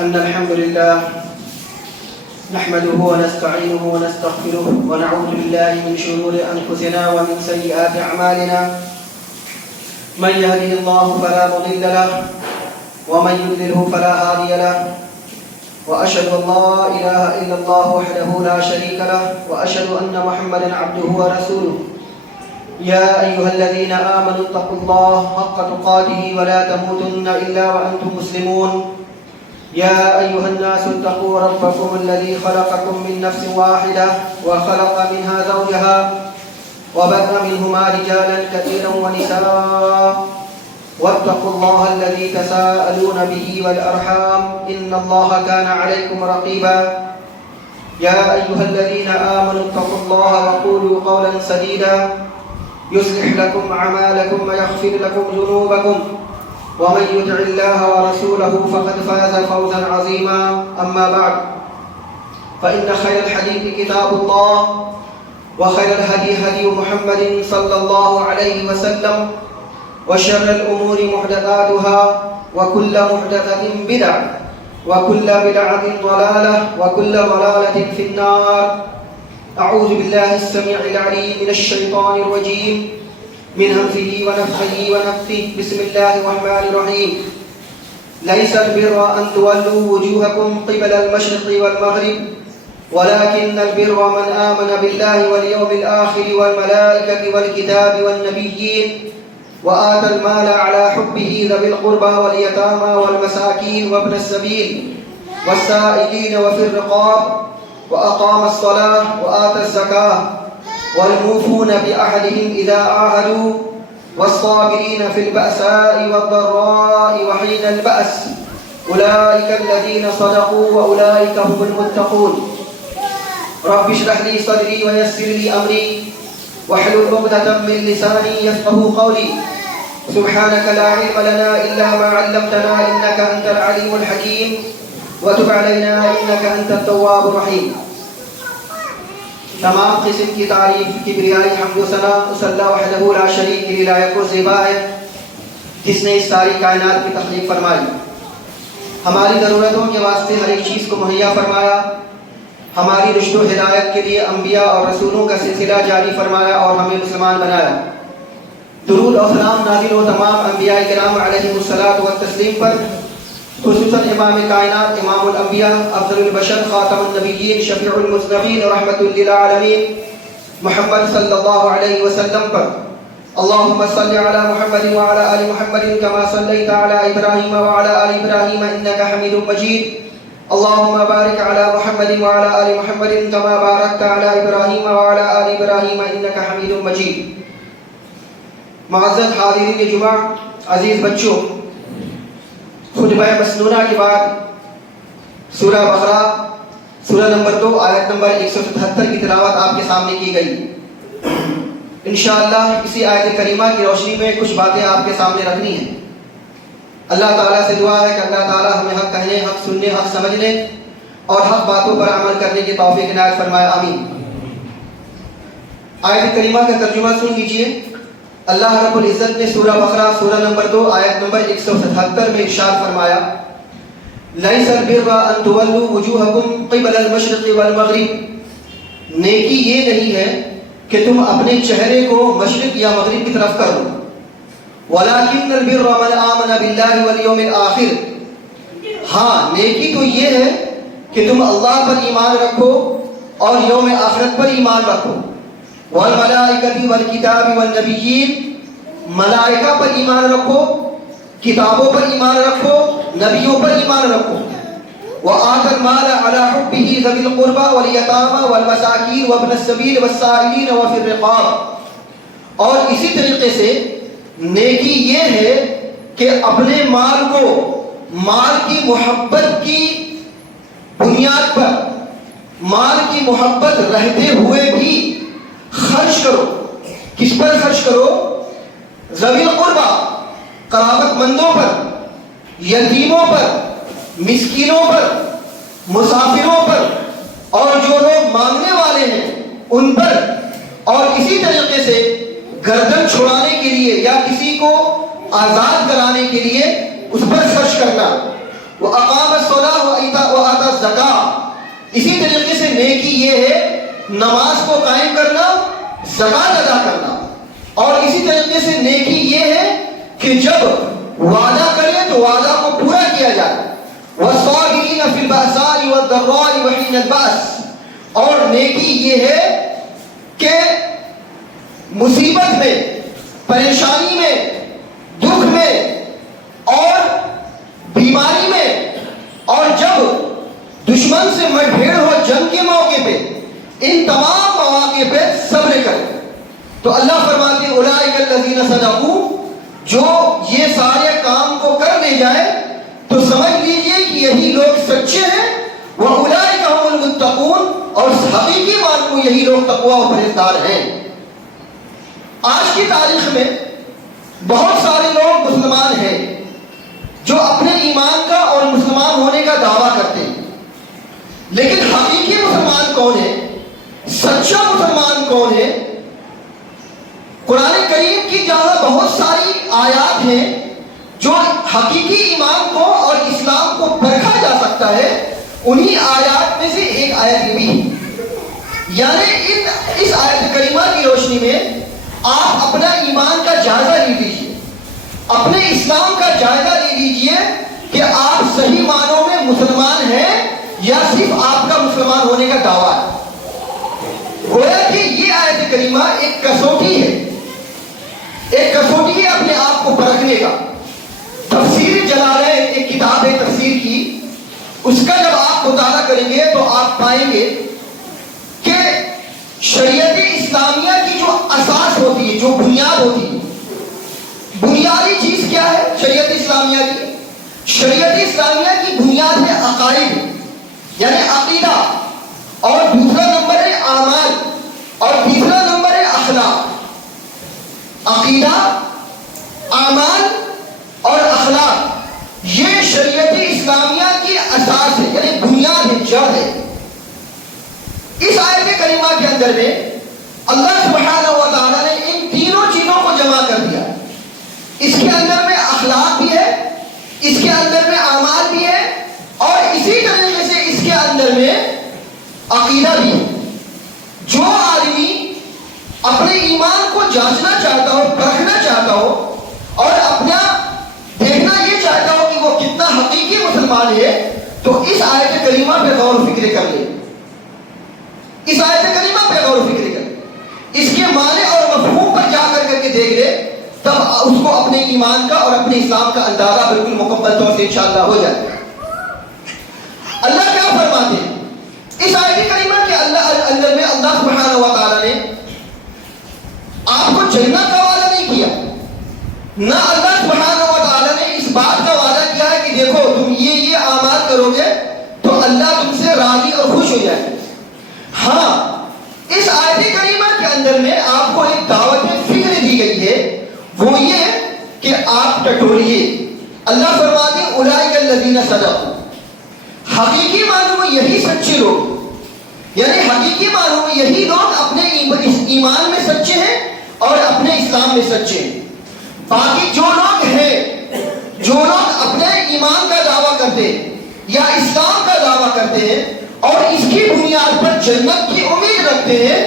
أن الحمد لله نحمده ونستعينه ونستغفره ونعوذ بالله من شرور أنفسنا ومن سيئات أعمالنا. من يهده الله فلا مضل له ومن يضلله فلا هادي له. وأشهد أن لا إله إلا الله وحده لا شريك له وأشهد أن محمدا عبده ورسوله. يا أيها الذين آمنوا اتقوا الله حق تقاته ولا تموتن إلا وأنتم مسلمون. يا أيها الناس اتقوا ربكم الذي خلقكم من نفس واحدة وخلق منها زوجها وبث منهما رجالا كثيرا ونساء واتقوا الله الذي تساءلون به والأرحام إن الله كان عليكم رقيبا. يا أيها الذين آمنوا اتقوا الله وقولوا قولا سديدا يصلح لكم أعمالكم ويغفر لكم ذنوبكم ومن يطع الله ورسوله فقد فاز فوزا عظيما. أما بعد فإن خير الحديث كتاب الله وخير الهدي هدي محمد صلى الله عليه وسلم وشر الأمور محدثاتها وكل محدثة بدعة وكل بدعة ضلالة وكل ضلالة في النار. أعوذ بالله السميع العليم من الشيطان الرجيم من همزه ونفخه ونفثه. بسم الله الرحمن الرحيم. ليس البر أن تولوا وجوهكم قبل المشرق والمغرب ولكن البر من آمن بالله واليوم الآخر والملائكة والكتاب والنبيين وآتى المال على حبه ذوي القربى واليتامى والمساكين وابن السبيل والسائلين وفي الرقاب وأقام الصلاة وآتى الزكاة والموفون بأحدهم إذا عاهدوا والصابرين في البأساء والضراء وحين البأس أولئك الذين صدقوا وأولئك هم المتقون. رب اشرح لي صدري ويسر لي أمري واحلل عقدة من لساني يفقهوا قولي. سبحانك لا علم لنا إلا ما علمتنا إنك أنت العليم الحكيم وتب علينا إنك أنت التواب الرحيم. تمام قسم کی تعریف کبریائی حمد و ثنا اس اللہ وحدہ لا شریک کی لائق و زیبا ہے جس نے اس ساری کائنات کی تخلیق فرمائی، ہماری ضرورتوں کے واسطے ہر ایک چیز کو مہیا فرمایا، ہماری رشد و ہدایت کے لیے انبیاء اور رسولوں کا سلسلہ جاری فرمایا اور ہمیں مسلمان بنایا. درود اور سلام نازل ہو تمام انبیاء کرام علیہم الصلاۃ والتسلیم پر، خصوصاً امام کائنات امام الانبیاء افضل البشر خاتم النبیین شفیع المذنبین رحمۃ للعالمین محمد صلی اللہ علیہ وسلم پر. اللهم صل على محمد وعلى آل محمد كما صليت على إبراهيم وعلى آل إبراهيم إنك حميد مجيد. اللهم بارك على محمد وعلى آل محمد كما باركت على إبراهيم وعلى آل إبراهيم إنك حميد مجيد. معزز حاضرین جمعہ، عزیز بچوں، خطبہ مسنونہ کے بعد سورہ بقرہ سورہ نمبر 2 آیت نمبر 177 کی تلاوت آپ کے سامنے کی گئی. انشاءاللہ اسی آیت کریمہ کی روشنی میں کچھ باتیں آپ کے سامنے رکھنی ہیں. اللہ تعالیٰ سے دعا ہے کہ اللہ تعالیٰ ہمیں حق کہنے، حق سننے، حق سمجھنے اور حق باتوں پر عمل کرنے کی توفیق عنایت فرمائے. آمین. آیت کریمہ کا ترجمہ سن لیجئے. اللہ رب العزت نے سورہ بقرہ سورہ نمبر 2 آیت نمبر 177 میں ارشاد فرمایا، لیس البر ان تولوا وجوہکم قبل المشرق والمغرب. نیکی یہ نہیں ہے کہ تم اپنے چہرے کو مشرق یا مغرب کی طرف کرو. ولکن البر من آمن باللہ والیوم الآخر. ہاں نیکی تو یہ ہے کہ تم اللہ پر ایمان رکھو اور یوم آخرت پر ایمان رکھو. والملائکۃ والکتاب والنبیین. ملائکہ پر ایمان رکھو، کتابوں پر ایمان رکھو، نبیوں پر ایمان رکھو. وآتى المال على حبه ذوي القربى واليتامى والمساكين وابن السبيل والسائلين وفي الرقاب. اور اسی طریقے سے نیکی یہ ہے کہ اپنے مال کو مال کی محبت کی بنیاد پر، مال کی محبت رہتے ہوئے بھی خرچ کرو. کس پر خرچ کرو؟ ذوی القربہ، قرابت مندوں پر، یتیموں پر، مسکینوں پر، مسافروں پر اور جو لوگ مانگنے والے ہیں ان پر. اور اسی طریقے سے گردن چھڑانے کے لیے یا کسی کو آزاد کرانے کے لیے اس پر خرچ کرنا. وہ اقام الصلاۃ اسی طریقے سے نیکی یہ ہے نماز کو قائم کرنا، زکات ادا کرنا، اور اسی طریقے سے نیکی یہ ہے کہ جب وعدہ کرے تو وعدہ کو پورا کیا جائے، وَالصَّابِرِينَ فِي الْبَأْسَاءِ وَالضَّرَّاءِ وَحِينَ الْبَأْسِ، اور نیکی یہ ہے کہ مصیبت میں، پریشانی میں، دکھ میں اور بیماری میں، اور جب دشمن سے مٹبھیڑ ہو جنگ کے موقع پہ، ان تمام مواقع پہ صبر کرے۔ تو اللہ فرماتے ہیں اولئک الذین صدقوا، جو یہ سارے کام کو کر لے جائے تو سمجھ لیجئے کہ یہی لوگ سچے ہیں، وَأُولَئِكَ هُمُ الْمُتَّقُونَ، اور حقیقی معنوں میں یہی لوگ تقویٰ و پرہیزگار ہیں۔ آج کی تاریخ میں بہت سارے لوگ مسلمان ہیں جو اپنے ایمان کا اور مسلمان ہونے کا دعویٰ کرتے ہیں، لیکن حقیقی مسلمان کون ہے، سچا مسلمان کون ہے؟ قرآن کریم کی جہاں بہت ساری آیات ہیں جو حقیقی ایمان کو اور اسلام کو پرکھا جا سکتا ہے، انہی آیات میں سے ایک آیت یہ بھی ہے۔ یعنی اس آیت کریمہ کی روشنی میں آپ اپنا ایمان کا جائزہ لے لیجیے، اپنے اسلام کا جائزہ لے لیجیے کہ آپ صحیح معنوں میں مسلمان ہیں یا صرف آپ کا مسلمان ہونے کا دعویٰ ہے۔ گویا کہ یہ آیت کریمہ ایک کسوٹی ہے، ایک کسوٹی ہے اپنے آپ کو پرکھنے کا۔ تفسیر جلالین ایک کتاب ہے تفسیر کی، اس کا جب آپ مطالعہ کریں گے تو آپ پائیں گے کہ شریعت اسلامیہ کی جو اساس ہوتی ہے، جو بنیاد ہوتی ہے، بنیادی چیز کیا ہے شریعت اسلامیہ کی؟ شریعت اسلامیہ کی بنیاد ہے عقائد، یعنی عقیدہ، اور دوسرا نمبر ہے اعمال، اور تیسرا نمبر ہے اخلاق۔ عقیدہ، اعمال اور اخلاق، یہ شریعت اسلامیہ کی اساس ہے، یعنی بنیاد ہے، جڑ ہے۔ اس آیت کریمہ کے اندر میں اللہ سبحانہ و تعالیٰ نے ان تینوں چیزوں کو جمع کر دیا۔ اس کے اندر میں اخلاق بھی ہے، اس کے اندر میں اعمال بھی ہے، اور اسی طریقے سے اس کے اندر میں عقیدہ بھی ہے۔ جو آدمی اپنے ایمان کو جانچنا چاہتا ہو، پرکھنا چاہتا ہو، اور اپنا دیکھنا یہ چاہتا ہو کہ وہ کتنا حقیقی مسلمان ہے، تو اس آیت کریمہ پہ غور و فکر کر لے، اس آیت کریمہ پہ غور و فکر کر لے، اس کے معنی اور مفہوم پر جا کر کے دیکھ لے، تب اس کو اپنے ایمان کا اور اپنے اسلام کا اندازہ بالکل مکمل طور سے انشاءاللہ ہو جائے۔ اللہ کیا فرماتے ہیں اس آیت کریمہ کے اندر میں؟ اللہ سبحانہ و تعالیٰ نے آپ کو جنت کا وعدہ نہیں کیا، نہ اللہ سبحانہ و تعالیٰ نے اس بات کا وعدہ کیا ہے کہ دیکھو تم یہ اعمال کرو گے تو اللہ تم سے راضی اور خوش ہو جائے۔ ہاں، اس آیت کریمہ کے اندر میں آپ کو ایک دعوت فکر دی گئی ہے، وہ یہ کہ آپ ٹٹولیے۔ اللہ فرماتے ہیں اولئک الذین صدقوا، حقیقی معنوں میں یہی سچے لوگ، یعنی حقیقی معنوں میں یہی لوگ اپنے ایمان میں سچے ہیں اور اپنے اسلام میں سچے ہیں۔ باقی جو لوگ ہیں، جو لوگ اپنے ایمان کا دعویٰ کرتے ہیں یا اسلام کا دعویٰ کرتے ہیں اور اس کی بنیاد پر جنت کی امید رکھتے ہیں،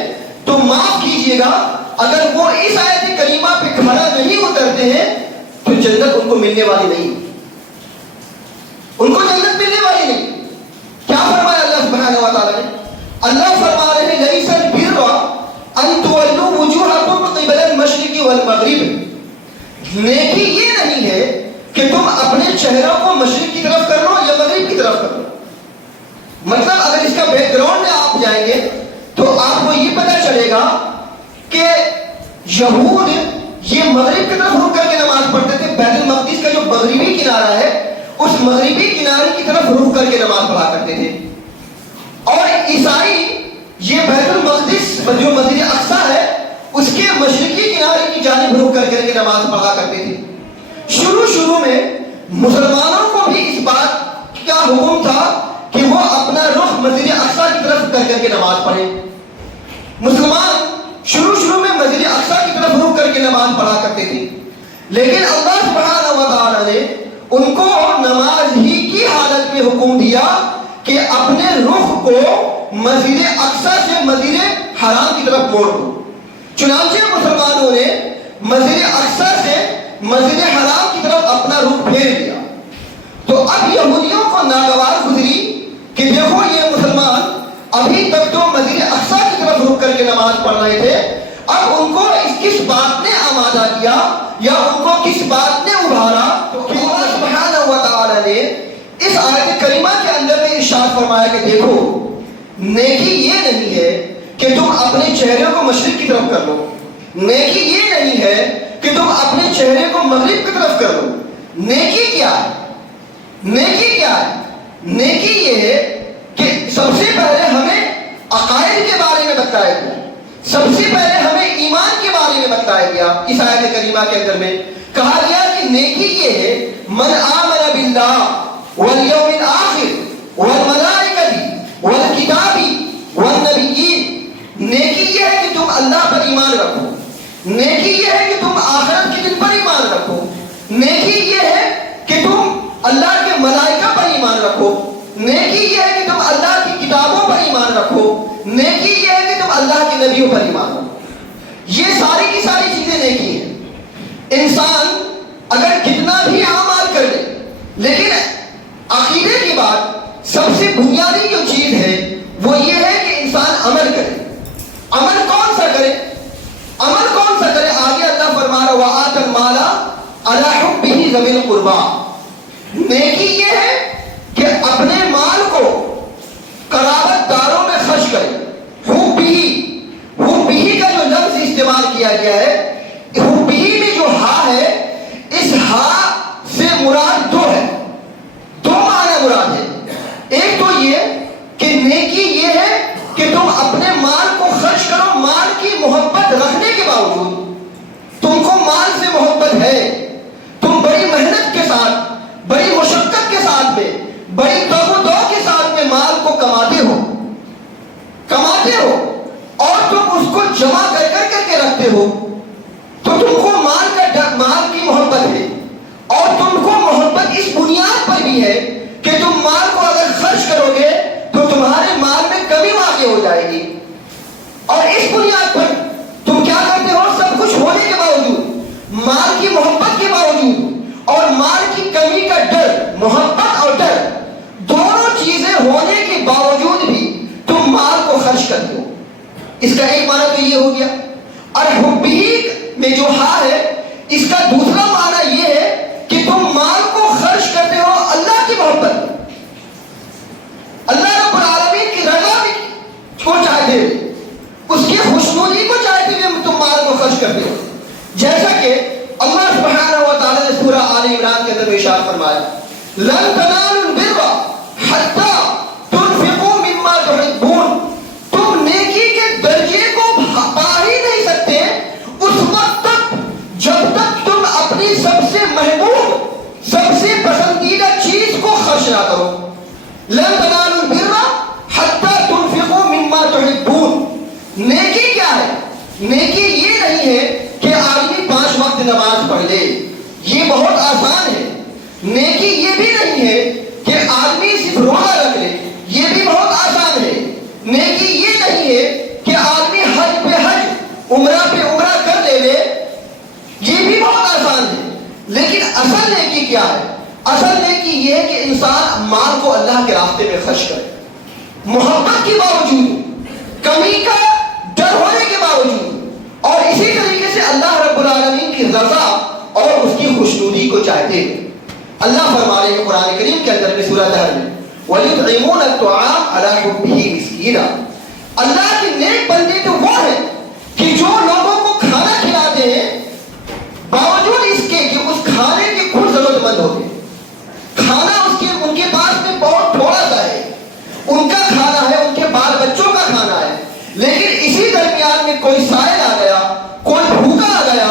تو معاف کیجیے گا اگر وہ اس آیت کریمہ پہ کھڑا نہیں اترتے ہیں تو جنت ان کو ملنے والی نہیں، ان کو جنت ملنے والی نہیں۔ کیا فرمایا اللہ سبحانہ و تعالیٰ نے؟ اللہ فرما رہے ہیں لیس البر ان تولوا وجوہکم قبل المشرق والمغرب، نیکی یہ نہیں ہے کہ تم اپنے چہروں کو مشرق کی طرف کر لو یا مغرب کی طرف کر لو۔ مطلب اگر اس کا بیک گراؤنڈ میں آپ جائیں گے تو آپ کو یہ پتہ چلے گا کہ یہود یہ مغرب کی طرف رخ کر کے نماز پڑھتے تھے، بیت المقدس کا جو مغربی کنارہ ہے اس مغربی کنارے کی طرف رخ کر کے نماز پڑھا کرتے تھے، اور عیسائی یہ بیت المقدس جو مسجد اقصی ہے اس کے مشرقی کنارے کی جانب رخ کر کے نماز پڑھا کرتے تھے۔ شروع میں مسلمانوں کو بھی اس بات کا حکم تھا کہ وہ اپنا رخ مسجد اقصی کی طرف کر کے نماز پڑھیں۔ مسلمان شروع میں مسجد اقصی کی طرف رخ کر کے نماز پڑھا کرتے تھے، لیکن اللہ سبحانہ و تعالیٰ نے ان کو نماز ہی کی حالت میں حکم دیا کہ اپنے رخ کو مسجد اقصی سے مسجد حرام کی طرف موڑ دو۔ چنانچہ مسلمانوں نے مسجد اقصی سے مسجد حرام کی طرف اپنا رخ پھیر دیا۔ تو اب یہودیوں کو ناگوار گزری کہ دیکھو یہ مسلمان ابھی تک تو مسجد اقصی کی طرف رخ کر کے نماز پڑھ رہے تھے، اب ان کو کس بات نے آمادہ کیا یا ان کو کس بات نے ابھارا کہ اللہ سبحانہ و تعالی نے اس آیت کریمہ کے اندر میں ارشاد فرمایا کہ دیکھو نیکی یہ نہیں ہے کہ تم اپنے چہرے کو مشرق کی طرف کر لو، نیکی یہ نہیں ہے کہ تم اپنے چہرے کو مغرب کی طرف کر لو۔ نیکی کیا ہے؟ نیکی کیا ہے؟ نیکی یہ ہے کہ سب سے پہلے ہمیں عقائد کے بارے میں بتایا گیا، سب سے پہلے ہمیں ایمان کے بارے میں بتایا گیا۔ اس آیت کریمہ کے اندر میں کہا گیا کہ نیکی یہ ہے من آمن باللہ والیوم الآخر والملائکۃ والکتاب والنبیین، نیکی یہ ہے کہ تم اللہ پر ایمان رکھو، نیکی یہ ہے کہ تم آخرت کے دن پر ایمان رکھو، نیکی یہ ہے کہ تم اللہ کے ملائکہ پر ایمان رکھو، نیکی یہ ہے کہ تم اللہ کی کتابوں پر ایمان رکھو، نیکی یہ ہے کہ تم اللہ کے نبیوں پر ایمان رکھو۔ یہ ساری کی ساری چیزیں نیکی ہیں۔ انسان اگر کتنا بھی اعمال کر لے لیکن عقیدے کی بات سب سے بنیادی جو چیز ہے وہ یہ ہے کہ انسان عمل کرے۔ عمل کون سا کرے؟ عمل کون سا کرے؟ آگے اللہ فرما رہا وَآتَ الْمَالَ عَلَىٰ حُبِّهِ ذَوِي الْقُرْبَىٰ، نیکی یہ ہے کہ اپنے مال کو قرابت داروں میں خرچ کرے۔ حُبِّهِ کا جو لفظ استعمال کیا گیا ہے، حُبِّهِ میں جو ہا ہے، اس ہا سے مراد دو ہے، دو معنی مراد ہے۔ ایک تو یہ کہ نیکی یہ ہے کہ تم اپنے مال کو خرچ کرو، مال کی محبت رکھنے کے باوجود تم کو مال سے محبت ہے، تم بڑی محنت کے ساتھ، بڑی مشقت کے ساتھ میں، بڑی توبہ دو کے ساتھ میں مال کو کماتے ہو اور تم اس کو جمع کر کے رکھتے ہو، تو تم کو مال کی محبت ہے، اور تم کو محبت اس بنیاد پر بھی ہے کہ تم مال کو اگر خرچ کرو گے تو تمہارے مال میں کمی واقع ہو جائے گی، اور اس بنیاد پر تم کیا کرتے ہو؟ سب کچھ ہونے کے باوجود، مال کی محبت کے باوجود اور مال کی کمی کا ڈر، محبت اور ڈر دونوں چیزیں ہونے کے باوجود بھی تم مال کو خرچ کرتے ہو۔ اس کا ایک معنی تو یہ ہو گیا۔ اور حُبِّهِ میں جو ہا ہے، اس کا دوسرا معنی یہ ہے کہ تم مال کو خرچ کرتے ہو اللہ کی محبت، اللہ رب العالمین کی رضا کو چاہتے ہوئے، اس کی خوشنودی کو چاہتے ہوئے تم مال کو خرچ کرتے ہو۔ جیسا کہ اللہ سبحانہ و تعالی نے سورہ آل عمران کے اندر ارشاد فرمایا لن تنالوا البر حتی تنفقوا مما تحبون، تم نیکی کے درجے کو پا ہی نہیں سکتے اس وقت تک جب تک تم اپنی سب سے محبوب، سب سے پسندیدہ چیز کو خرچ نہ کرو۔ لن تنالوا البر حتی تنفقوا مما تحبون، نیکی کیا ہے؟ نیکی یہ نہیں ہے کہ آدمی 5 وقت نماز پڑھ لے، یہ بہت آسان ہے۔ نیکی یہ بھی نہیں ہے کہ آدمی صرف روزہ رکھ لے، یہ بھی بہت آسان ہے۔ نیکی یہ نہیں ہے کہ آدمی حج پہ حج، عمرہ پہ عمرہ کر لے، یہ بھی بہت آسان ہے۔ لیکن اصل نیکی کیا ہے؟ اصل نیکی یہ ہے کہ انسان مال کو اللہ کے راستے میں خرچ کرے، محبت کے باوجود، کمی کا ڈر ہونے کے باوجود، اور اسی طریقے سے اللہ رب العالمین کی رضا اور اس کی خوشنودی کو چاہتے ہیں۔ اللہ فرما رہے ہیں قرآن کریم کے اندر میں سورہ دہر میں وَيُطْعِمُونَ الطَّعَامَ عَلَىٰ حُبِّهِ مِسْكِينًا، اللہ کے نیک بندے تو وہ ہیں کہ جو لوگوں کو کھانا کھلاتے ہیں باوجود اس کے کہ اس کھانے کے خود ضرورت مند ہوتے ہیں۔ کھانا ان کے پاس میں بہت تھوڑا سا ہے، ان کا کھانا ہے، ان کے بال بچوں کا کھانا ہے، لیکن اسی درمیان میں کوئی سائل آ گیا، کوئی بھوکا آ گیا،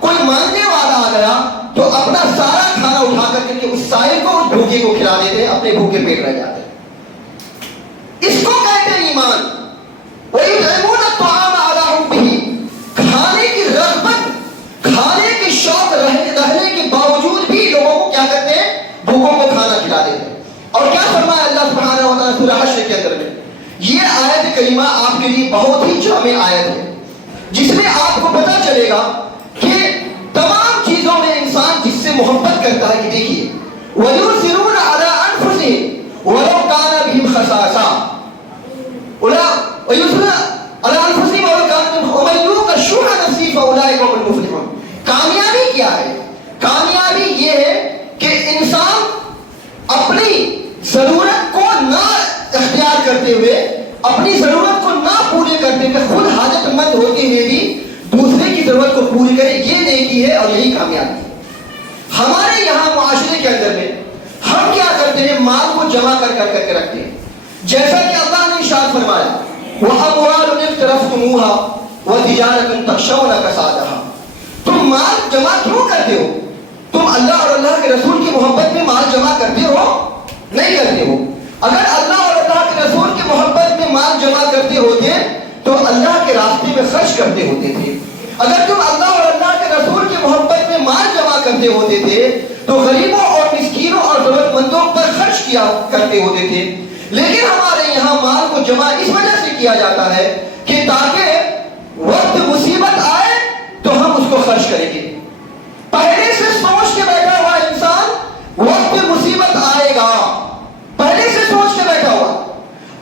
کوئی مانگنے والا آ گیا، تو اپنا سارا کھانا اٹھا کر کے اس سائل کو، اس بھوکے کو کھلا دیتے ہیں، اپنے بھوکے پیٹ رہ جاتے ہیں۔ اس کو کہتے ہیں ایمان۔ وَيُطْعِمُونَ الطَّعَامَ عَلَىٰ حُبِّهِ، کھانے کی رغبت، کھانے کی شوق رہنے کے باوجود بھی لوگوں کو کیا کرتے ہیں؟ بھوکوں کو کھانا کھلا دیتے ہیں۔ اور کیا فرمایا اللہ سبحانہ و تعالیٰ فرمانا سورہ حشر کے اندر میں. یہ آیت کریمہ آپ کے لیے بہت ہی جامع آیت ہے، جس میں آپ کو پتہ چلے گا کہ تمام چیزوں میں انسان جس سے محبت کرتا ہے. کہ دیکھیے وَيُؤْثِرُونَ عَلَىٰ أَنفُسِهِمْ وَلَوْ كَانَ بِهِمْ خَصَاصَةٌ وَيُؤْثِرُونَ عَلَىٰ أَنفُسِهِمْ وَلَوْ كَانَ بِهِمْ وَمَن يُوقَ شُحَّ نَفْسِهِ فَأُولَٰئِكَ هُمُ الْمُفْلِحُونَ. کامیابی کیا ہے؟ کامیابی یہ ہے کہ انسان اپنی ضرورت کو نہ اختیار کرتے ہوئے، اپنی ضرورت کو نہ پورے کرتے ہوئے، خود حاجت مند ہوتے ہوئے بھی دوسرے کی ضرورت کو پوری کرے. یہ نیکی ہے اور یہی کامیابی ہے. ہمارے یہاں معاشرے کے اندر میں ہم کیا کرتے ہیں؟ مال کو جمع کر کے رکھتے ہیں. جیسا کہ اللہ نے ارشاد فرمایا وَأَمْوَالٌ اقْتَرَفْتُمُوهَا وَتِجَارَةٌ تَخْشَوْنَ كَسَادَهَا. تم مال جمع کیوں کرتے ہو؟ تم اللہ اور اللہ کے رسول کی محبت میں مال جمع کرتے ہو؟ نہیں کرتے ہو. اگر اللہ اور اللہ کے رسول کی محبت میں مال جمع کرتے ہوتے تو اللہ کے راستے میں خرچ کرتے ہوتے تھے. اگر تم اللہ اور اللہ کے رسول کی محبت میں مال جمع کرتے ہوتے تھے تو غریبوں اور مسکینوں اور ضرورت مندوں پر خرچ کیا کرتے ہوتے تھے. لیکن ہمارے یہاں مال کو جمع اس وجہ سے کیا جاتا ہے کہ تاکہ وقت مصیبت آئے تو ہم اس کو خرچ کریں گے. پہلے سے سوچ کے بیٹھا ہوا انسان وقت مصیبت آئے گا، پہلے سے سوچ کے بیٹھا ہوا.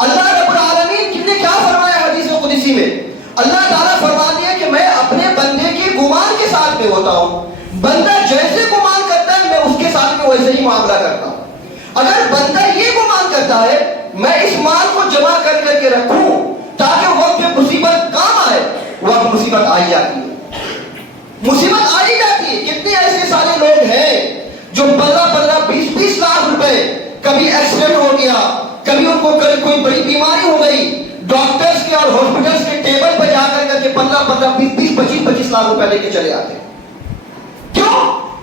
اللہ رب العالمین نے کیا فرمایا حدیث قدسی میں؟ اللہ تعالیٰ فرماتے ہیں کہ میں اپنے بندے کے گمان کے ساتھ میں ہوتا ہوں. بندہ جیسے گمان کرتا ہے میں اس کے ساتھ میں ویسے ہی معاملہ کرتا ہوں. اگر بندہ یہ گمان کرتا ہے میں اس مال کو جمع کر کے رکھوں تاکہ وقت میں مصیبت کام آئے، وقت مصیبت آئی جاتی ہے. مصیبت آئی جاتی ہے. کتنے ایسے سارے لوگ ہیں جو 15 20 لاکھ روپے، کبھی ایکسیڈنٹ ہو گیا، کبھی ان کو کوئی بڑی بیماری ہو گئی، ڈاکٹرز کے اور ہاسپٹلز کے ٹیبل پہ جا کر کے 15 20 25 لاکھ روپے لے کے چلے آتے ہیں. کیوں؟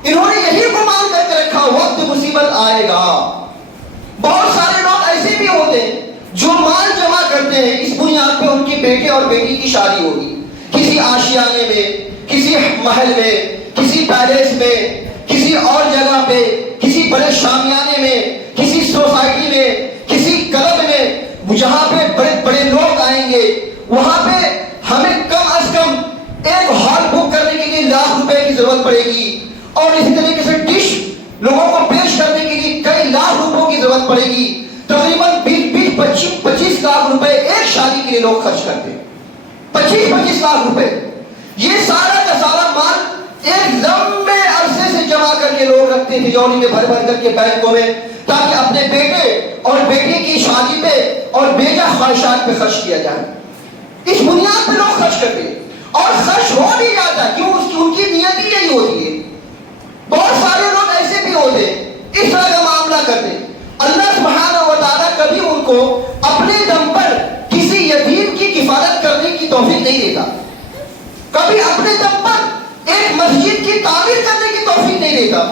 انہوں نے یہی گمان کر کے رکھا وقت مصیبت آئے گا. بہت سارے لوگ ایسے بھی ہوتے ہیں جو مال جمع کرتے ہیں اس بنیاد پہ ان کے بیٹے اور بیٹی کی شادی ہوگی، کسی آشیانے میں، کسی محل میں، کسی پیلیس میں، کسی اور جگہ پہ، کسی بڑے شامیانے میں، کسی سوسائٹی میں، کسی کلب میں، جہاں پہ بڑے بڑے لوگ آئیں گے وہاں پہ ہمیں کم از کم ایک ہال بک کرنے کے لیے لاکھ روپے کی ضرورت پڑے گی، اور اسی طریقے سے ڈش لوگوں کو پیش کرنے کے لیے کئی لاکھ روپوں کی ضرورت پڑے گی. تقریباً 20-25 لاکھ روپے ایک شادی کے لیے لوگ خرچ کرتے ہیں. 25 لاکھ روپے یہ سارا کا سارا مال ایک لمبے عرصے سے جمع کر کے لوگ رکھتے ہیں تجوری میں بھر کر کے بینکوں میں، تاکہ اپنے بیٹے اور بیٹی کی شادی پہ اور بیجا خواہشات پہ خرچ کیا جائے. اس بنیاد پہ لوگ خرچ کرتے ہیں اور خرچ ہو نہیں جاتا. کیوں؟ ان کی نیت ہی یہی ہوتی ہے. بہت سارے لوگ ایسے بھی ہوتے ہیں اس طرح کا معاملہ کرتے ہیں. اللہ سبحانہ و تعالیٰ کبھی ان کو اپنے دم پر کسی یتیم کی کفالت کرنے کی توفیق نہیں دیتا، کبھی اپنے دم پر ایک مسجد کی تعمیر کرنے کی توفیق نہیں دیتا،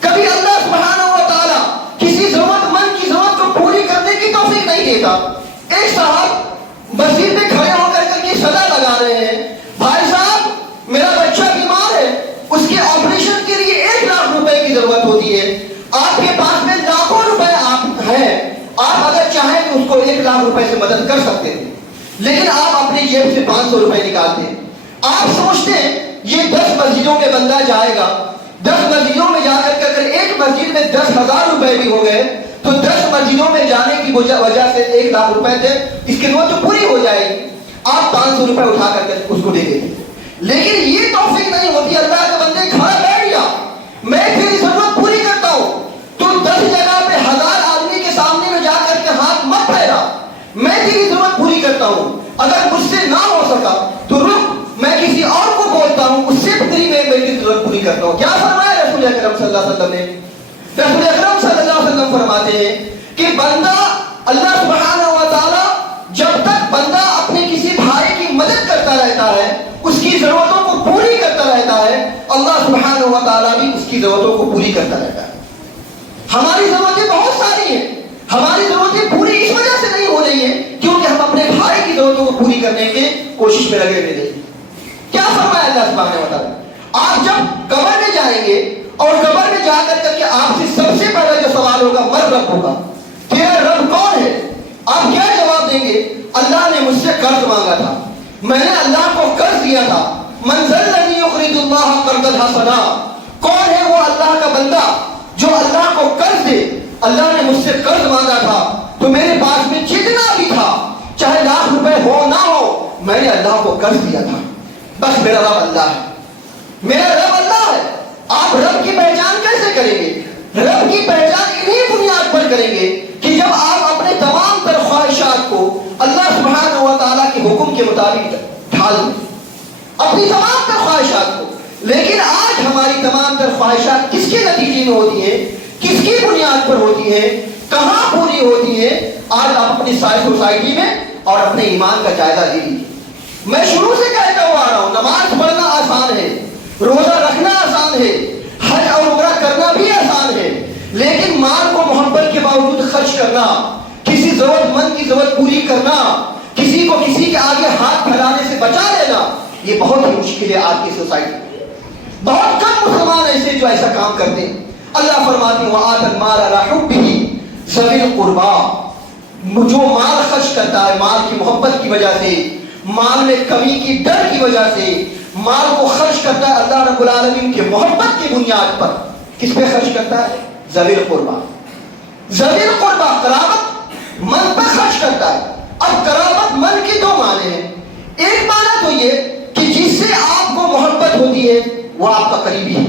کبھی اللہ سبحانہ و تعالیٰ کسی ضرورت مند کی ضرورت کو پوری کرنے کی توفیق نہیں دیتا. ایک صاحب مسجد میں کھڑے ہو کر کے صدا لگا رہے ہیں، بھائی صاحب میرا بچہ بیمار ہے، اس کے آپریشن کے لیے 1 لاکھ روپے کی ضرورت ہوتی ہے، آپ کے پاس میں لاکھوں روپے آپ ہیں، آپ اگر چاہیں تو اس کو 1 لاکھ روپے سے مدد کر سکتے ہیں، لیکن آپ اپنی جیب سے 500 روپے نکالتے ہیں. آپ سوچتے ہیں یہ 10 مسجدوں میں بندہ جائے گا، 10 مسجدوں میں جا کر اگر ایک مسجد میں 10,000 روپے بھی ہو گئے تو 10 مسجدوں میں جانے کی وجہ سے 1 لاکھ روپے تھے، اس کی ضرورت تو پوری ہو جائے گی. آپ 500 روپے اٹھا کر کے اس کو دے دیتے. لیکن یہ توفیق نہیں ہوتی. اللہ کے بندے کھڑا بیٹھ گیا، میں تیری ضرورت پوری کرتا ہوں، تو 10 جگہ پہ 1000 آدمی کے سامنے میں جا کر کے ہاتھ مت پھیلا، میں تیری ضرورت پوری کرتا ہوں، اگر مجھ سے نہ ہو سکا تو رک، میں کسی اور کو بولتا ہوں، اس سے بہتری میں میری ضرورت پوری کرتا ہوں. کیا فرمایا رسول اکرم صلی اللہ علیہ وسلم نے؟ رسول اکرم صلی اللہ علیہ وسلم فرماتے ہیں کہ بندہ اللہ سبحانہ و تعالی جب تک بندہ اپنے کسی بھائی کی مدد کرتا رہتا ہے، اس کی ضرورتوں کو پوری کرتا رہتا ہے، اللہ سبحانہ و تعالیٰ بھی اس کی ضرورتوں کو پوری کرتا رہتا ہے. ہماری ضرورتیں بہت ساری ہیں، ہماری ضرورتیں پوری اس وجہ سے نہیں ہو رہی ہیں کیونکہ ہم اپنے بھائی کی ضرورتوں کو پوری کرنے کی کوشش میں لگے ہوئے ہیں. کیا فرمایا اللہ سبحانہ و تعالیٰ؟ آپ جب قبر میں جائیں گے اور قبر میں جا کر کے آپ سے سب سے پہلا جو سوال ہوگا من رب ہوگا، تیرا رب کون ہے؟ اللہ نے مجھ سے قرض مانگا تھا، میں نے اللہ کو قرض دیا تھا. من ذا الذی یقرض اللہ قرضا حسنا، کون ہے وہ اللہ کا بندہ جو اللہ کو قرض دے. اللہ نے مجھ سے قرض مانگا تھا تو میرے پاس میں جتنا بھی تھا، چاہے لاکھ روپے ہو نہ ہو، میں نے اللہ کو قرض دیا تھا. بس میرا رب اللہ ہے، میرا رب اللہ ہے. آپ رب کی پہچان کیسے کریں گے؟ رب کی پہچان انہی بنیاد پر کریں گے کہ جب آپ اپنے تمام تر خواہشات کو اللہ سبحانہ و تعالیٰ کے حکم کے مطابق ڈھال دیں، اپنی تمام تر خواہشات کو. لیکن آج ہماری تمام تر خواہشات کس کے نتیجے میں ہوتی ہیں، کس کی بنیاد پر ہوتی ہیں، کہاں پوری ہوتی ہیں؟ آج آپ اپنی سوسائٹی میں اور اپنے ایمان کا جائزہ لے لیجیے. میں شروع سے کہتا ہوا آ رہا ہوں، نماز پڑھنا آسان ہے، روزہ رکھنا آسان ہے، حج اور عمرہ کرنا بھی آسان ہے، لیکن مال کو محبت کے باوجود خرچ کرنا، کسی ضرورت مند کی ضرورت پوری کرنا، کسی کو کسی کے آگے ہاتھ پھیلانے سے بچا لینا، یہ بہت ہی مشکل ہے آج کی سوسائٹی میں. بہت کم مسلمان ایسے جو ایسا کام کرتے ہیں. اللہ فرماتے ہیں وَآتَ الْمَالَ عَلَىٰ حُبِّهِ ذَوِي الْقُرْبَىٰ، جو مال خرچ کرتا ہے مال کی محبت کی وجہ سے، مال میں کمی کی ڈر کی وجہ سے مال کو خرچ کرتا ہے اللہ رب العالمین کے محبت کی بنیاد پر. کس پہ خرچ کرتا ہے؟ ذوی القربیٰ. ذوی القربیٰ قرابت من پر خرچ کرتا ہے. اب قرابت من کے دو معنی ہیں. ایک معنی تو یہ کہ جس سے آپ کو محبت ہوتی ہے وہ آپ کا قریبی ہے،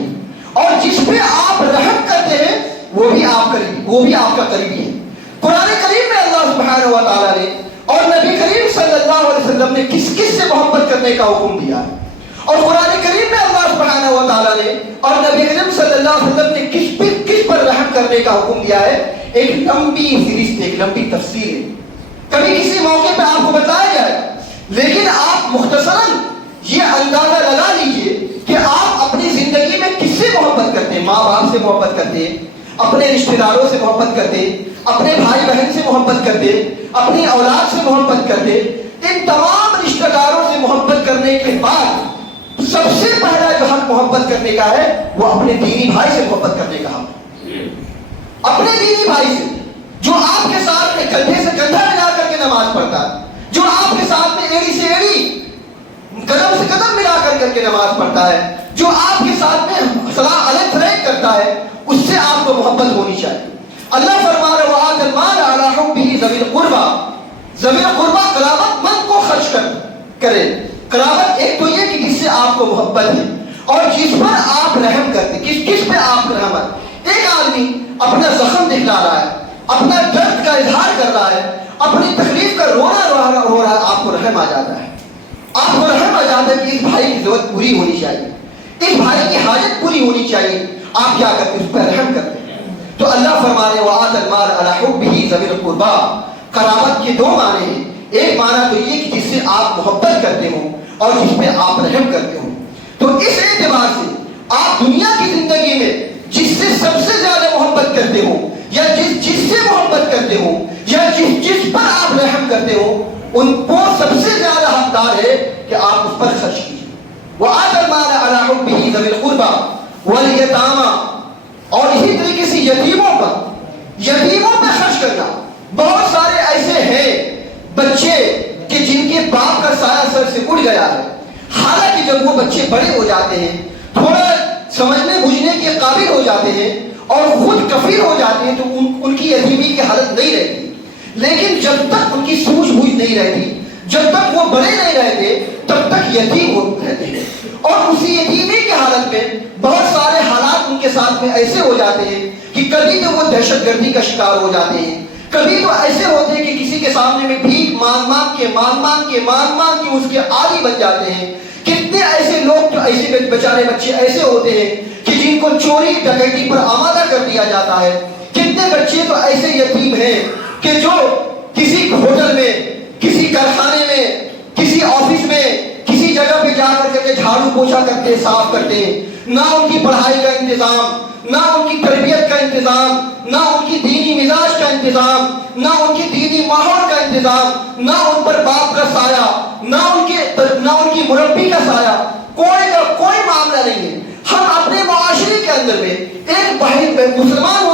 اور جس پہ آپ رحم کرتے ہیں وہ بھی آپ کا قریبی ہے. قرآن کریم میں اللہ سبحانہ و تعالیٰ نے اور نبی کریم صلی اللہ علیہ وسلم نے کس کس سے محبت کرنے کا حکم دیا ہے، اور قرآن کریم میں اللہ سبحانہ و تعالیٰ نے اور نبی کریم صلی اللہ علیہ وسلم نے کس پر رحم کرنے کا حکم دیا ہے. ایک لمبی فہرست، ایک لمبی تفصیل ہے، کبھی کسی موقع پہ آپ کو بتایا جائے، لیکن آپ مختصراً یہ اندازہ لگا لیجئے کہ آپ اپنی زندگی میں کس سے محبت کرتے ہیں. ماں باپ سے محبت کرتے ہیں، اپنے رشتہ داروں سے محبت کرتے، اپنے بھائی بہن سے محبت کرتے، اپنی اولاد سے محبت کرتے. ان تمام رشتہ داروں سے محبت کرنے کے بعد سب سے پہلا جو حق محبت کرنے کا ہے وہ اپنے دینی بھائی سے محبت کرنے کا حق. اپنے دینی بھائی سے جو آپ کے ساتھ میں کندھے سے کندھا ملا کر کے نماز پڑھتا ہے، جو آپ کے ساتھ میں ایڑی سے ایڑی قدم سے قدم ملا کر کے نماز پڑھتا ہے، جو آپ کے ساتھ میں سلام علیہ کرتا ہے، اس سے آپ کو محبت ہونی چاہیے. اللہ فرما رہا ہے وَآتَ الْمَالَ عَلَىٰ حُبِّهِ ذَوِي الْقُرْبَىٰ. ذوی القربیٰ قرابت مند کو خرچ کرے. قرابت ایک تو یہ کہ جس سے آپ کو محبت ہے اور جس پر آپ رحم کرتے. کس پہ آپ رحمت؟ ایک آدمی اپنا زخم دکھلا رہا ہے، اپنا درد کا اظہار کر رہا ہے، اپنی تکلیف کا رونا ہو رہا ہے، آپ کو رحم آ جاتا ہے. آپ کو رحم آ جاتا ہے کہ اس بھائی کی ضرورت پوری ہونی چاہیے، اس بھائی کی حاجت پوری ہونی چاہیے. آپ کیا کرتے ہیں؟ اس پر رحم کرتے ہیں. تو اللہ فرما رہے وَآتَ الْمَالَ عَلَىٰ حُبِّهِ ذَوِي الْقُرْبَىٰ. قرابت کے دو معنی ہیں. ایک معنی تو یہ کہ جس سے آپ محبت کرتے ہوں اور جس پہ آپ رحم کرتے ہوں. تو اس اعتبار سے آپ دنیا کی زندگی میں جس سے سب سے زیادہ محبت کرتے ہوں یا جس سے محبت کرتے ہوں یا جس پر آپ رحم کرتے ہو، ان کو سب سے زیادہ حقدار ہے کہ آپ اس پر خرچ کیجیے. وَآتَ الْمَالَ عَلَىٰ حُبِّهِ ذَوِي الْقُرْبَىٰ وَالْيَتَامَىٰ. اور اسی طریقے سے یتیموں پر خرچ کرنا. بہت سارے ایسے ہیں بچے کہ جن کے باپ کا سایہ سر سے اڑ گیا ہے، حالانکہ جب وہ بچے بڑے ہو جاتے ہیں، تھوڑا سمجھنے بوجھنے کے قابل ہو جاتے ہیں اور خود کفیل ہو جاتے ہیں، تو ان کی یتیمی کی حالت نہیں رہتی. لیکن جب تک ان کی سوجھ بوجھ نہیں رہتی، جب تک وہ بڑے نہیں رہتے، تب تک یتیم ہوتے رہتے ہیں. اور اسی یتیمی کی حالت میں بہت سارے حالات ان کے ساتھ میں ایسے ہو جاتے ہیں کہ کبھی تو وہ دہشت گردی کا شکار ہو جاتے ہیں، کبھی تو ایسے ہوتے ہیں کہ کسی کے سامنے میں بھیک مان کے اس کے عادی بن جاتے ہیں. کتنے ایسے لوگ جو ایسے بیچارے بچے ایسے ہوتے ہیں کہ جن کو چوری ڈکیتی پر آمادہ کر دیا جاتا ہے. کتنے بچے تو ایسے یتیم ہیں کہ جو کسی ہوٹل میں، کسی کارخانے میں، کسی آفس میں، کسی جگہ پہ جا کر کے جھاڑو پوچھا کرتے، صاف کرتے ہیں. نہ ان کی پڑھائی کا انتظام، نہ ان کی تربیت کا انتظام، نہ ان کی دینی مزاج کا انتظام، نہ ان کی دینی ماحول کا انتظام، نہ ان پر باپ کا سایہ، نہ ان کی مربی کا سایہ. کوئی معاملہ نہیں ہے. ہم اپنے معاشرے کے اندر میں ایک مسلمان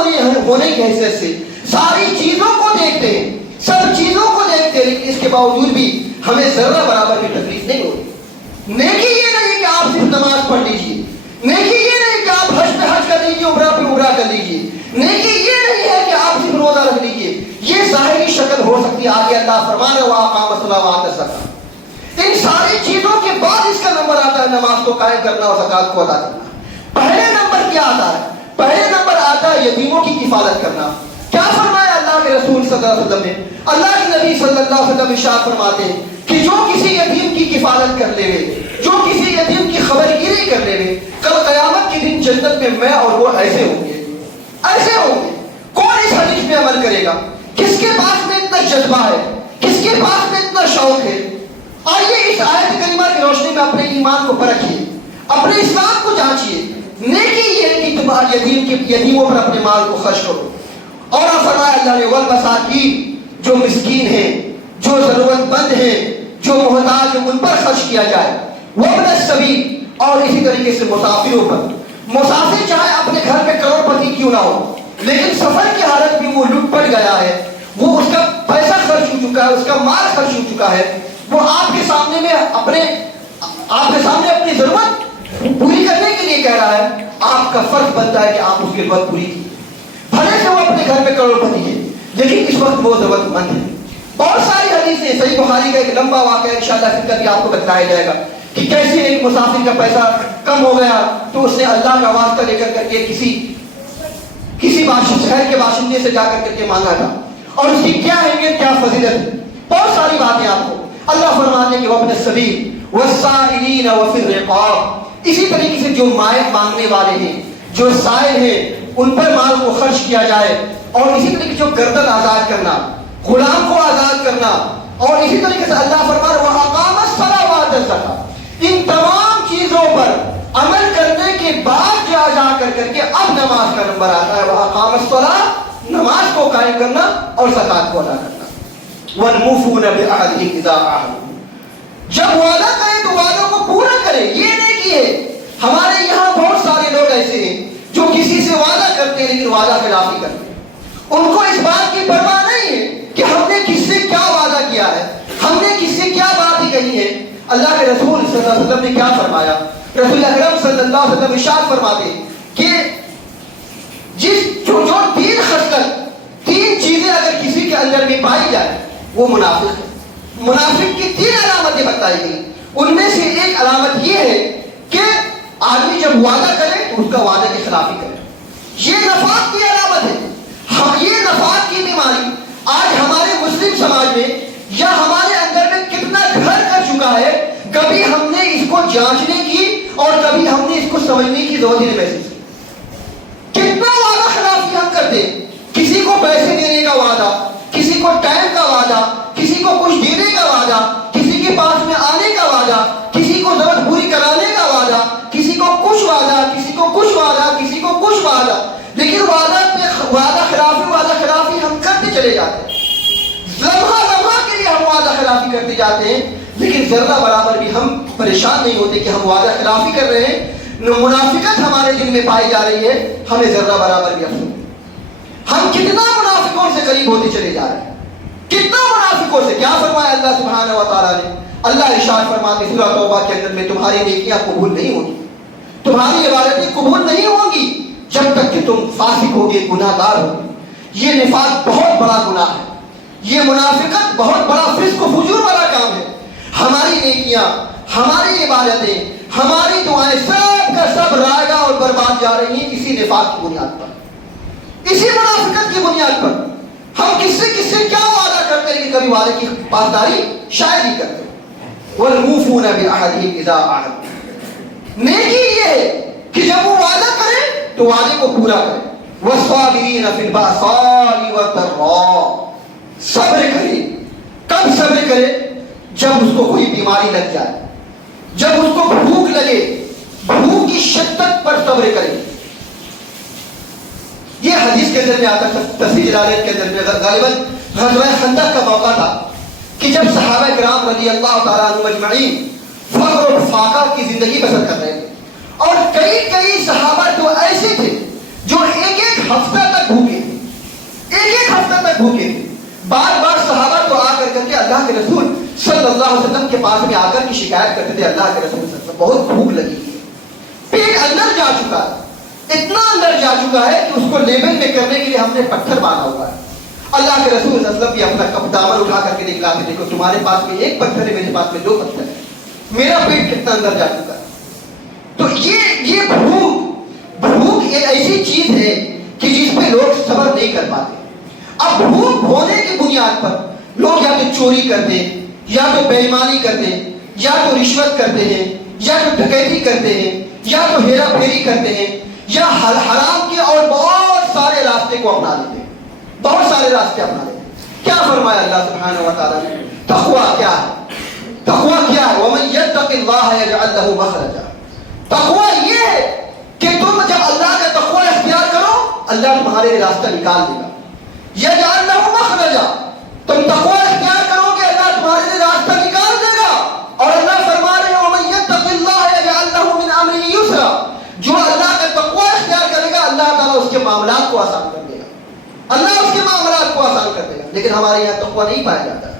ہونے کی حیثیت سے ساری چیزوں کو دیکھتے ہیں، سب چیزوں کو دیکھتے ہیں، اس کے کے باوجود بھی ہمیں ذرہ برابر بھی تکلیف نہیں ہوتی۔ نیکی یہ نہیں کہ آپ صرف نماز پڑھ لیجیے، نیکی یہ نہیں کہ آپ حج پہ حج کر لیجیے، عمرہ پہ عمرہ کر لیجیے، نیکی یہ نہیں ہے کہ آپ صرف روزہ رکھ لیجیے۔ یہ ظاہری شکل ہو سکتی ہے، آگے اللہ فرمانا وَأَقَامَ الصَّلَاةَ وَآتَى الزَّكَاةَ، ان ساری چیزوں کے بعد اس کا نمبر آتا ہے نماز کو قائم کرنا اور زکات کو ادا کرنا۔ پہلے نمبر کیا آتا ہے؟ پہلے نمبر آتا ہے یتیموں کی کفالت کرنا۔ کیا فرمایا اللہ کے رسول صلی اللہ علیہ وسلم نے؟ اللہ کے نبی صلی اللہ علیہ وسلم ارشاد فرماتے ہیں کہ جو کسی یتیم کی کفالت کر لے، جو کسی یتیم کی خبر گیری کر لے، کل قیامت کے دن جنت میں اور وہ ایسے ہوں گے، ایسے ہوں گے۔ کون اس حدیث پہ عمل کرے گا؟ کس کے پاس میں اتنا جذبہ ہے؟ کس کے پاس میں اتنا شوق ہے؟ آئیے اس آیت کریمہ کی روشنی میں اپنے ایمان کو پرکھیے، اپنے اسلام کو جانچیے۔ نیکی یہ ہے کہ تم یتیموں پر اپنے مال کو خرچ کرو۔ اور فرمایا اللہ نے والمساکین، جو مسکین ہیں، جو ضرورت مند ہیں، جو محتاج ہیں، ان پر خرچ کیا جائے۔ وابن السبیل، اور اسی طریقے سے مسافروں پر۔ مسافر چاہے اپنے گھر میں کروڑ پتی کیوں نہ ہو، لیکن سفر کی حالت میں وہ لٹ پٹ گیا ہے، وہ اس کا پیسہ خرچ ہو چکا ہے، اس کا مال خرچ ہو چکا ہے، وہ آپ کے سامنے میں اپنی ضرورت پوری کرنے کے لیے کہہ رہا ہے۔ آپ کا فرض بنتا ہے کہ آپ اس کی ضرورت پوری کیجیے۔ بھلے سے وہ اپنے گھر میں کروڑ پتی ہے، لیکن اس وقت وہ ضرورت مند ہے۔ بہت ساری حدیثیں، صحیح بخاری کا ایک لمبا واقعہ انشاءاللہ پھر کبھی آپ کو بتلایا جائے گا کہ کیسے ایک مسافر کا پیسہ کم ہو گیا تو اس نے اللہ کا واسطہ لے کر کے کسی شہر کے باشندے سے جا کر کے مانگا تھا، اور اس کی کیا اہمیت، کیا فضیلت۔ بہت ساری باتیں آپ کو اللہ فرماتے ہیں کہ وابن السبیل والسائلین وفی الرقاب، اسی طریقے سے جو مانگنے والے ہیں، جو سائل ہیں، ان پر مال کو خرچ کیا جائے، اور اسی طریقے جو گردن آزاد کرنا، غلام کو آزاد کرنا، اور اسی طریقے سے اللہ فرماتا ہے وَأَقَامَ الصَّلَاةَ وَآتَى الزَّكَاةَ۔ ان تمام چیزوں پر عمل کرنے کے بعد جا کر کے اب نماز کا نمبر آتا ہے وَأَقَامَ الصَّلَاةَ، نماز کو قائم کرنا اور زکات کو ادا کرنا۔ وَالْمُوفُونَ بِعَهْدِهِمْ إِذَا عَاهَدُوا، جب وعدہ کرے تو وعدوں کو پورا کرے۔ یہ نہیں کہ ہمارے یہاں بہت سارے لوگ ایسے ہیں جو کسی سے وعدہ کرتے ہیں لیکن وعدہ خلافی کرتے ہیں۔ ان کو اس بات کی پرواہ نہیں ہے کہ ہم نے کس سے کیا وعدہ کیا ہے، ہم نے کس سے کیا باتیں کہی ہے۔ اللہ کے رسول صلی اللہ علیہ وسلم نے کیا فرمایا؟ رسول اکرم صلی اللہ علیہ وسلم ارشاد فرماتے کہ جو تین خصلت، تین چیزیں اگر کسی کے اندر میں پائی جائے وہ منافق ہے۔ منافق کی تین علامتیں بتائی گئی، ان میں سے ایک علامت یہ ہے کہ آدمی جب وعدہ کرے تو اس کا وعدے کی خلافی کرے۔ یہ نفاق کی علامت ہے۔ یہ نفاق کی بیماری آج ہمارے مسلم سماج میں یا ہمارے اندر میں کتنا گھر کر چکا ہے، کبھی ہم نے اس کو جانچنے کی اور کبھی ہم نے اس کو سمجھنے کی ضرورت نہیں محسوس کی۔ کتنا وعدہ خلافی ہم کرتے، کسی کو پیسے دینے کا وعدہ، کسی کو ٹائم کا وعدہ، کسی کو کچھ دینے کا وعدہ، کسی کے پاس میں آنے کا وعدہ، کسی کو ضرورت پوری کرانے کا وعدہ، کسی کو کچھ وعدہ، کسی کو کچھ وعدہ، کسی کو کچھ وعدہ، لیکن وعدہ خلافی ہم کرتے چلے جاتے ہیں۔ لمحہ کے لیے ہم وعدہ خلافی کرتے جاتے ہیں، لیکن ذرہ برابر بھی ہم پریشان نہیں ہوتے کہ ہم وعدہ خلافی کر رہے ہیں۔ منافقت ہمارے دل میں پائی جا رہی ہے، ہمیں ذرہ برابر بھی افسوس۔ ہم کتنا منافقوں سے قریب ہوتے چلے جا رہے ہیں، کتنا منافقوں سے۔ کیا فرمایا اللہ سبحانہ و تعالیٰ نے؟ اللہ ارشاد فرماتے سورہ توبہ کے اندر میں تمہاری نیکیاں قبول نہیں ہوگی، تمہاری عبادتیں قبول نہیں ہوں گی جب تک کہ تم فاسق ہوگے، گناہ گار ہوگے۔ یہ نفاق بہت بڑا گناہ ہے، یہ منافقت بہت بڑا فسق و فجور والا کام ہے۔ ہماری نیکیاں، ہماری عبادتیں، ہماری دعائیں سب کا سب رائگاں اور برباد جا رہی ہیں اسی نفاق کی بنیاد پر، اسی منافقت کی بنیاد پر۔ ہم کس سے کیا وعدہ کرتے ہیں کہ کبھی وعدے کی پاسداری شاید ہی کرتے۔ وَالْمُوفُونَ بِعَهْدِهِمْ إِذَا عَاهَدُوا، نیکی یہ ہے کہ جب وہ وعدہ کرے تو وعدے کو پورا کرے۔ وَالصَّابِرِينَ فِي الْبَأْسَاءِ وَالضَّرَّاءِ، صبر کرے۔ کب صبر کرے؟ جب اس کو کوئی بیماری لگ جائے، جب اس کو بھوک لگے، بھوک کی شدت پر صبر کرے۔ یہ حدیث کے اندر میں آتا ہے، تفسیر جلالین کے اندر میں غالباً غزوہ خندق کا موقع تھا کہ جب صحابہ کرام رضی اللہ تعالیٰ عنہم اجمعین فقر و فاقہ کی زندگی بسر کر رہے تھے، اور کئی صحابہ تو ایسے تھے جو ایک ہفتہ تک بھوکے تھے، ایک ہفتہ تک بھوکے تھے۔ بار صحابہ تو آ کر کر کے اللہ کے رسول صلی اللہ علیہ وسلم کے پاس میں آ کر کی شکایت کرتے تھے، اللہ کے رسول صلی اللہ علیہ وسلم بہت بھوک لگی ہے، پیٹ اندر جا چکا ہے، اتنا اندر جا چکا ہے کہ اس کو لیبل میں کرنے کے لیے ہم نے پتھر باندھا ہوا ہے۔ اللہ کے رسول صلی اللہ علیہ وسلم بھی اپنا دامن اٹھا کر کے دکھلا کے دیکھو تمہارے پاس میں ایک پتھر ہے، میرے پاس میں 2 پتھر ہے، میرا پیٹ کتنا اندر جا چکا ہے۔ تو یہ بھوک ایک ایسی چیز ہے کہ جس پہ لوگ صبر نہیں کر پاتے۔ اب بھوک ہونے کی بنیاد پر لوگ یا تو چوری کرتے ہیں، یا تو بے ایمانی کرتے ہیں، یا تو رشوت کرتے ہیں، یا تو ڈکیتی کرتے ہیں، یا تو ہیرا پھیری کرتے ہیں، یا حرام کے اور بہت سارے راستے کو اپنا لیتے ہیں، بہت سارے راستے اپنا لیتے ہیں۔ کیا فرمایا اللہ سبحانہ و تعالیٰ نے؟ تقویٰ کیا ہے؟ تقویٰ کیا ہے؟ وَمَن يَتَّقِ اللَّهَ يَجْعَل لَّهُ مَخْرَجًا۔ تقویٰ یہ ہے کہ تم جب اللہ کا تقویٰ اختیار کرو اللہ تمہارے لیے راستہ نکال دے گا۔ یجعل لہ مخرجا، تم تقویٰ اختیار کرو گے اللہ تمہارے لیے راستہ نکال دے گا۔ اور اللہ فرما رہے ہیں ومن یتق اللہ یجعل لہ من امرہ یسرا، جو اللہ کا تقویٰ اختیار کرے گا اللہ تعالیٰ اس کے معاملات کو آسان کر دے گا، اللہ اس کے معاملات کو آسان کر دے گا۔ لیکن ہمارے یہاں تقویٰ نہیں پایا جاتا،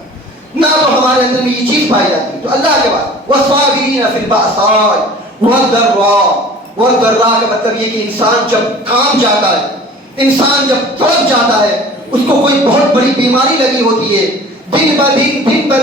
نہ تو ہمارے اندر میں یہ چیز پائی جاتی ہے۔ تو اللہ کے بعد والصابرین فی البأساء والضراء کا مطلب یہ کہ انسان جب کام جاتا ہے، انسان جب تڑپ جاتا ہے، اس کو کوئی بہت بڑی بیماری لگی ہوتی ہے، دن بہ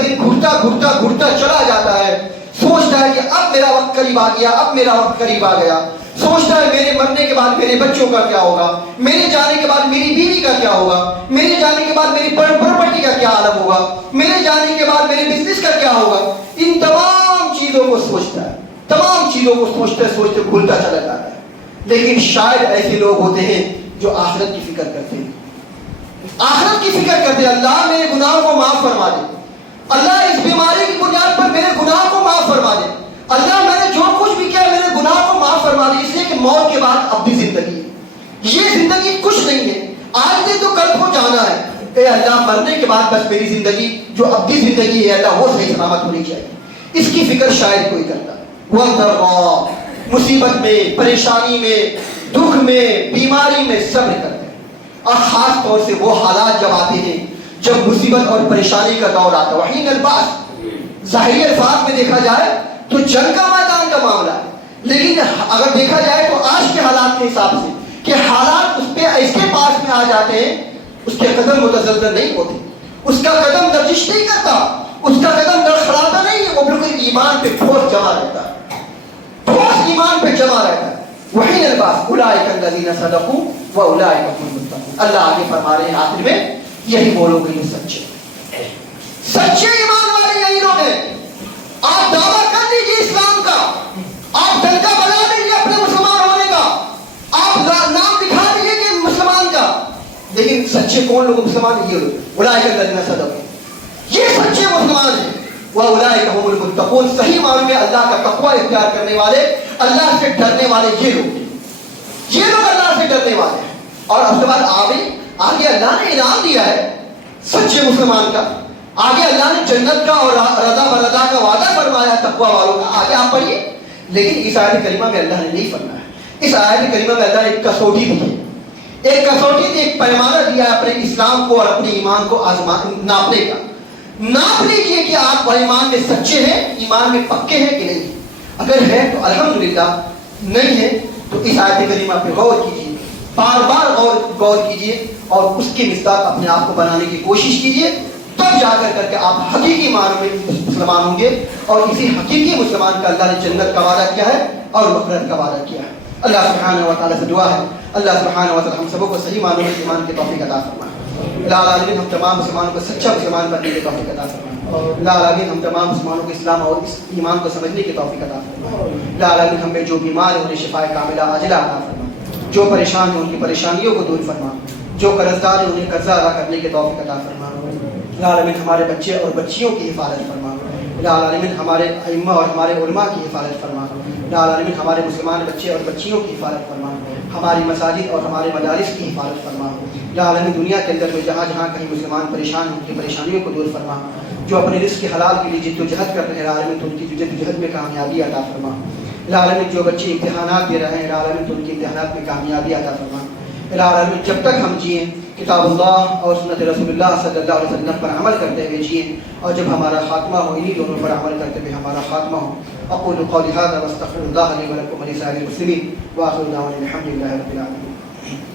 دن گھٹتا چلا جاتا ہے، سوچتا ہے کہ اب میرا وقت قریب آ گیا، اب میرا وقت قریب آ گیا، سوچتا ہے میرے مرنے کے بعد میرے بچوں کا کیا ہوگا، میرے جانے کے بعد میری بیوی کا کیا ہوگا، میرے جانے کے بعد میری پراپرٹی کا کیا عالم ہوگا، میرے جانے کے بعد میرے بزنس کا کیا ہوگا۔ ان تمام چیزوں کو سوچتا ہے، تمام چیزوں کو سوچتے بھولتا چلا جاتا ہے۔ لیکن شاید ایسے لوگ ہوتے ہیں جو آخرت کی فکر کرتے ہیں، آخرت کی فکر کرتے ہیں، اللہ میرے گناہوں کو معاف فرما دے، اللہ اس بیماری کی بنیاد پر میرے گناہ کو معاف فرما دے، اللہ میں نے جو کچھ بھی کیا میرے گناہ کو معاف فرما دے، اس لیے کہ موت کے بعد اب بھی زندگی ہے، یہ زندگی کچھ نہیں ہے، آج دن تو کل کو جانا ہے، اے اللہ مرنے کے بعد بس میری زندگی جو اب بھی زندگی ہے اللہ وہ صحیح سلامت ہونی چاہیے، اس کی فکر شاید کوئی کرتا ہے۔ والضراء، مصیبت میں، پریشانی میں، دکھ میں، بیماری میں صبر کرتے ہیں، اور خاص طور سے وہ حالات جب آتے ہیں جب مصیبت اور پریشانی کا دور آتا ہے۔ وحین البعث ظاہری الفاظ میں دیکھا جائے تو جنگ کا میدان کا معاملہ ہے، لیکن اگر دیکھا جائے تو آج کے حالات کے حساب سے کہ حالات اس پہ ایسے پاس میں آ جاتے ہیں، اس کے قدم متزلزل نہیں ہوتے، اس کا قدم لرزش نہیں کرتا، اس کا قدم لڑکھڑاتا نہیں ہے، وہ بالکل ایمان پہ ٹھوس جمع رہتا ہے، ٹھوس ایمان پہ جمع رہتا ہے۔ وحین البعث اولئک الذین صدقوا واولئک هم المتقون۔ اللہ آگے فرما رہے ہیں آخر میں یہی وہ لوگ ہیں سچے ایمان والے، یہی لوگ ہیں۔ آپ دعویٰ کر لیجیے اسلام کا، آپ ڈنکا بجا لیجیے اپنے مسلمان ہونے کا، آپ نام دکھا دیجیے کہ مسلمان کا، لیکن سچے کون لوگ مسلمان ہیں؟ یہ لوگ اولئک الذین صدقوا، یہ سچے مسلمان ہیں۔ واولئک هم المتقون، صحیح معنوں میں اللہ کا تقوی اختیار کرنے والے، اللہ سے ڈرنے والے یہ لوگ ہیں، یہ لوگ اللہ سے ڈرنے والے ہیں۔ اور اس کے بعد آگے اللہ نے انعام دیا ہے سچے مسلمان کا، آگے اللہ نے جنت کا اور رضا برضا کا وعدہ فرمایا تقوی والوں کا، آگے آپ پڑھیے۔ لیکن اس آیت کریمہ میں اللہ نے نہیں فرمایا، اس آیت کریمہ میں اللہ نے ایک کسوٹی دی ہے، ایک کسوٹی دی، ایک پیمانہ دیا ہے اپنے اسلام کو اور اپنے ایمان کو ناپنے کا۔ ناپ لیجیے کہ آپ ایمان میں سچے ہیں، ایمان میں پکے ہیں کہ نہیں، اگر ہے تو الحمدللہ، نہیں ہے تو اس آیت کریمہ پہ غور کیجیے، بار بار غور کیجیے اور اس کے مصداق اپنے آپ کو بنانے کی کوشش کیجیے، تب جا کر کے آپ حقیقی معنوں میں مسلمان ہوں گے، اور اسی حقیقی مسلمان کا اللہ نے جنت کا وعدہ کیا ہے اور مغفرت کا وعدہ کیا ہے۔ اللہ سبحانہ و تعالیٰ سے دعا ہے اللہ سبحانہ و تعالیٰ ہم سب کو صحیح معنوں میں ایمان کی توفیق عطا فرمائے۔ لا العالمین ہم تمام مسلمانوں کو سچا مسلمان بننے کی توفیق عطا فرمائے۔ لا العالمین ہم تمام مسلمانوں کو اسلام اور اس ایمان کو سمجھنے کی توفیق عطا فرمائے۔ لا العالمین ہمیں جو بیمار ہیں انہیں شفاء کاملہ عاجلہ عطا فرمائے، جو پریشان ہیں ان کی پریشانیوں کو دور فرما، جو قرض دار ہیں انہیں قرضہ ادا کرنے کی توفیق عطا فرما۔ لا العالمین ہمارے بچے اور بچیوں کی حفاظت فرما۔ لا العالمین ہمارے ائمہ اور ہمارے علماء کی حفاظت فرما۔ لا العالمین ہمارے مسلمان بچے اور بچیوں کی حفاظت فرما، ہماری مساجد اور ہمارے مدارس کی حفاظت فرما۔ لا العالمین دنیا کے اندر میں جہاں جہاں کہیں مسلمان پریشان ہیں ان کی پریشانیوں کو دور فرما، جو اپنے رزق کے حلال کے لیے جد و جہد کر رہے ہیں لا العالمین تو ان کی جد و جہد میں کامیابی عطا فرما۔ لا العالمین جو بچے امتحانات دے رہے ہیں لا العالمین تو ان کے امتحانات میں کامیابی عطا فرما۔ لا العالمین جب تک ہم جئیں کتاب اللہ اور سنت رسول اللہ صلی اللہ علیہ وسلم پر عمل کرتے ہوئے جئیں، اور جب ہمارا خاتمہ ہو انہی دونوں پر عمل کرتے ہوئے ہمارا خاتمہ ہو۔ اقول قولی ھذا واستغفر اللہ لی ولکم ولسائر المسلمین، وآخر دعوانا الحمد للہ رب العالمین۔